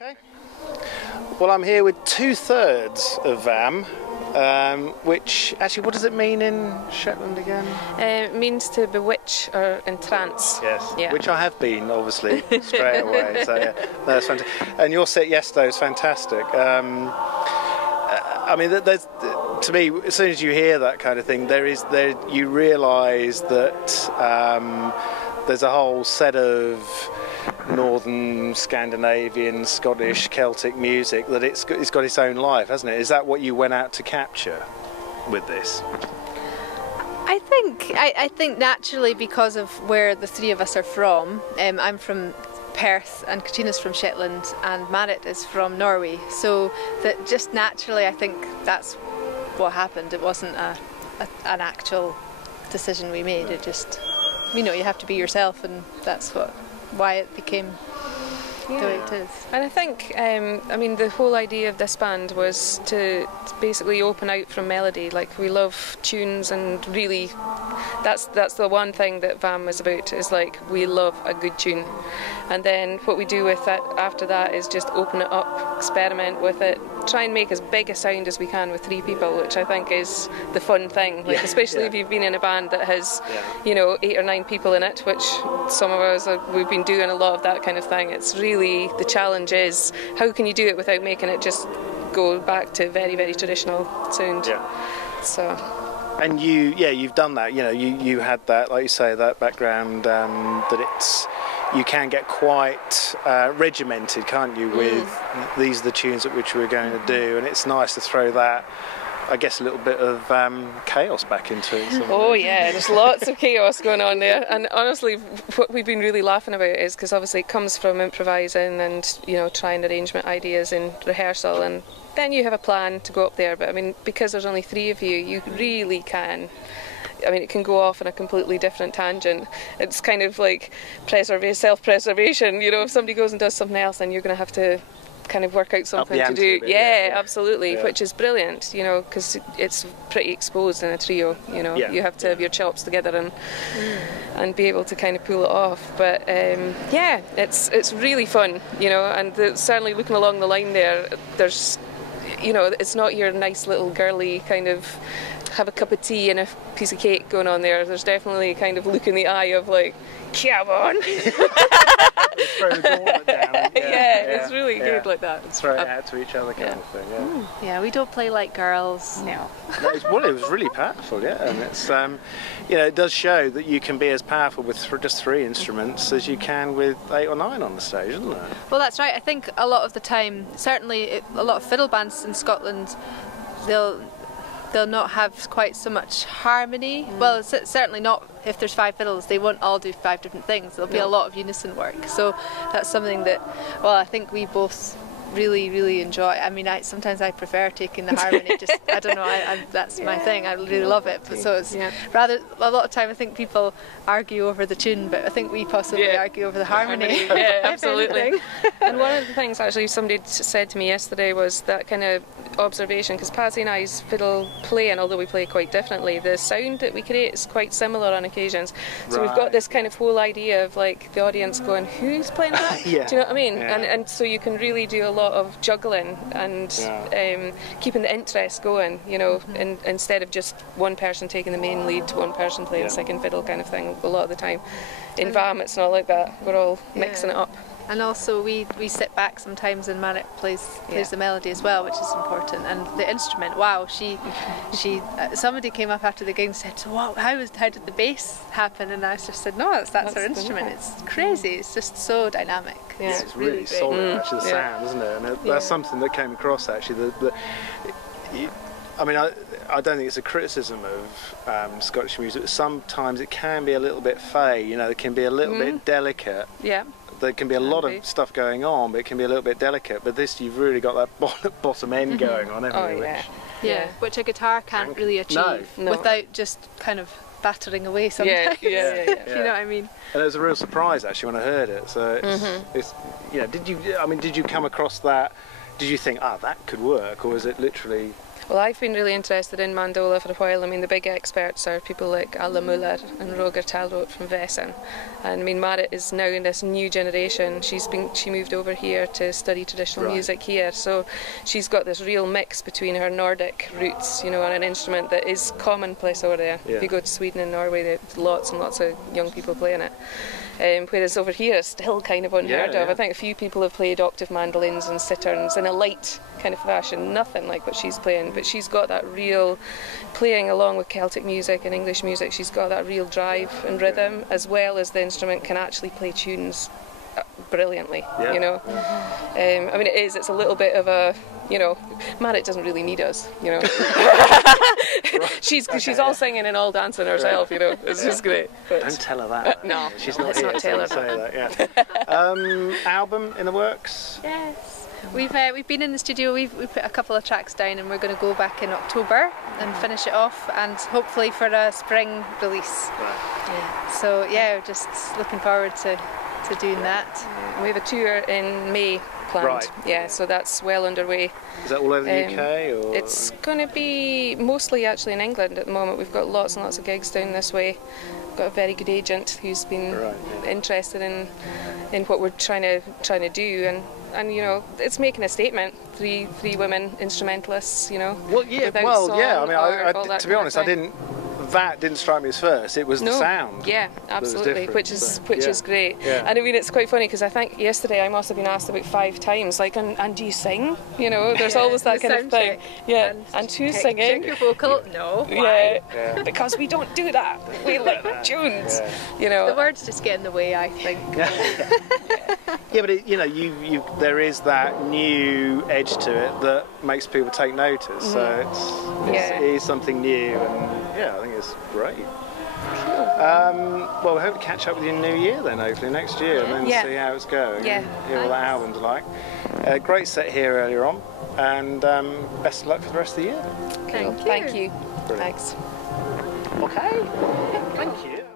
Okay. Well, I'm here with 2/3 of Vamm, which actually, what does it mean in Shetland again? It means to bewitch or entrance. Yes, yeah. Which I have been, obviously, straight away. So yeah, that's fantastic. And your set yesterday was fantastic. I mean, there's, to me, as soon as you hear that kind of thing, you realise that there's a whole set of Northern Scandinavian, Scottish, Celtic music that it's got its own life, hasn't it? Is that what you went out to capture with this? I think naturally, because of where the three of us are from, I'm from Perth and Catriona's from Shetland and Marit is from Norway, so that just naturally I think that's what happened. It wasn't an actual decision we made. It just, you have to be yourself, and that's why it became the way it is. And I think, I mean, the whole idea of this band was to basically open out from melody. Like, we love tunes, and really, that's the one thing that Vamm is about, is like, we love a good tune. And then what we do with it after that is just open it up, experiment with it, try and make as big a sound as we can with 3 people, which I think is the fun thing. Like, especially if you've been in a band that has, 8 or 9 people in it, which some of us, we've been doing a lot of that kind of thing. It's really, the challenge is, how can you do it without making it just go back to very, very traditional sound? Yeah. So. And you've done that. You had that, like you say, that background you can get quite regimented, can't you? With these are the tunes at which we're going to do, and it's nice to throw that, I guess, a little bit of chaos back into it. Oh yeah, there's lots of chaos going on there, and honestly, what we've been really laughing about is because obviously it comes from improvising and trying arrangement ideas in rehearsal, and then you have a plan to go up there. But I mean, because there's only 3 of you, you really can. I mean, it can go off on a completely different tangent. It's kind of like self-preservation. If somebody goes and does something else, then you're going to have to kind of work out something to do. Absolutely, which is brilliant, because it's pretty exposed in a trio. You have to have your chops together and be able to kind of pull it off. But it's really fun, and certainly looking along the line there's it's not your nice little girly kind of have a cup of tea and a piece of cake going on there. There's definitely a kind of look in the eye of like, come on. Throw the gauntlet down. It's really good like that. Throw it out to each other kind of thing. Yeah, we don't play like girls. No. It was really powerful, and it's it does show that you can be as powerful with just 3 instruments as you can with 8 or 9 on the stage, isn't it? Well, that's right. I think a lot of the time, certainly a lot of fiddle bands in Scotland, they'll not have quite so much harmony. Well, certainly not if there's 5 fiddles. They won't all do 5 different things. There'll be a lot of unison work. So that's something that, I think we both really, really enjoy. I mean, sometimes I prefer taking the harmony. I don't know. That's my thing. I really love it. But so it's rather, a lot of time I think people argue over the tune, but I think we possibly argue over the harmony. Yeah, absolutely. And one of the things actually somebody said to me yesterday was that kind of observation, because Patsy and I's fiddle playing, although we play quite differently, the sound that we create is quite similar on occasions. So we've got this kind of whole idea of like the audience going, who's playing that? Do you know what I mean? And so you can really do a lot of juggling and keeping the interest going, instead of just one person taking the main lead, one person playing second fiddle kind of thing a lot of the time. In Vamm it's not like that. We're all mixing it up. And also we sit back sometimes and Marit plays the melody as well, which is important. And the instrument, wow, she somebody came up after the gig and said, so how did the bass happen? And I just said, no, that's her instrument. It's crazy. It's just so dynamic. Yeah, it's really solid, actually, the sound, isn't it? And that's something that came across, actually. I mean, I don't think it's a criticism of Scottish music. Sometimes it can be a little bit fey, it can be a little bit delicate. Yeah. There can be a lot of stuff going on, but it can be a little bit delicate. But this, you've really got that bottom end going on, haven't you? Which a guitar can't really achieve without just kind of battering away sometimes. If you know what I mean. And it was a real surprise actually when I heard it. So it's did you come across that? Did you think, that could work, or was it literally? Well, I've been really interested in mandola for a while. I mean, the big experts are people like Alla Muller and Roger Talroth from Vamm. And I mean, Marit is now in this new generation. She moved over here to study traditional music here, so she's got this real mix between her Nordic roots, you know, and an instrument that is commonplace over there. If you go to Sweden and Norway, there's lots and lots of young people playing it. Whereas over here it's still kind of unheard of. I think a few people have played octave mandolins and citterns in a light kind of fashion, nothing like what she's playing, but she's got that real, playing along with Celtic music and English music, she's got that real drive and rhythm, as well as the instrument can actually play tunes brilliantly, you know. I mean, it's a little bit of a, you know, Marit doesn't really need us, you know. She's all singing and all dancing herself, you know. It's just great. But don't tell her that. No, she's not let's here not tell her that. Yeah. Album in the works? Yes. We've been in the studio, we've put a couple of tracks down, and we're going to go back in October and finish it off, and hopefully for a spring release. So yeah, we're just looking forward to doing that. We have a tour in May planned. So that's well underway. Is that all over the UK? Or? It's going to be mostly actually in England at the moment. We've got lots and lots of gigs down this way. We've got a very good agent who's been interested in what we're trying to do, and you know, it's making a statement. Three women instrumentalists, you know. Well, yeah. I mean, to be honest, that didn't strike me as first. It was the sound. Yeah, absolutely, which is great. And I mean, it's quite funny because I think yesterday I must have been asked about 5 times, like, and do you sing? You know, there's always that kind of thing. Yeah, and who's singing? Check your vocal. No. Why? Because we don't do that. We like tunes. You know, the words just get in the way, I think. Yeah, but you know, there is that new edge to it that makes people take notice. So it is something new, and I think it's great. Well, we hope to catch up with you in the new year then, hopefully next year, and then see how it's going. Hear what that album's like. Great set here earlier on, and best of luck for the rest of the year. Thank you. Brilliant. Thanks. Okay. Thank you.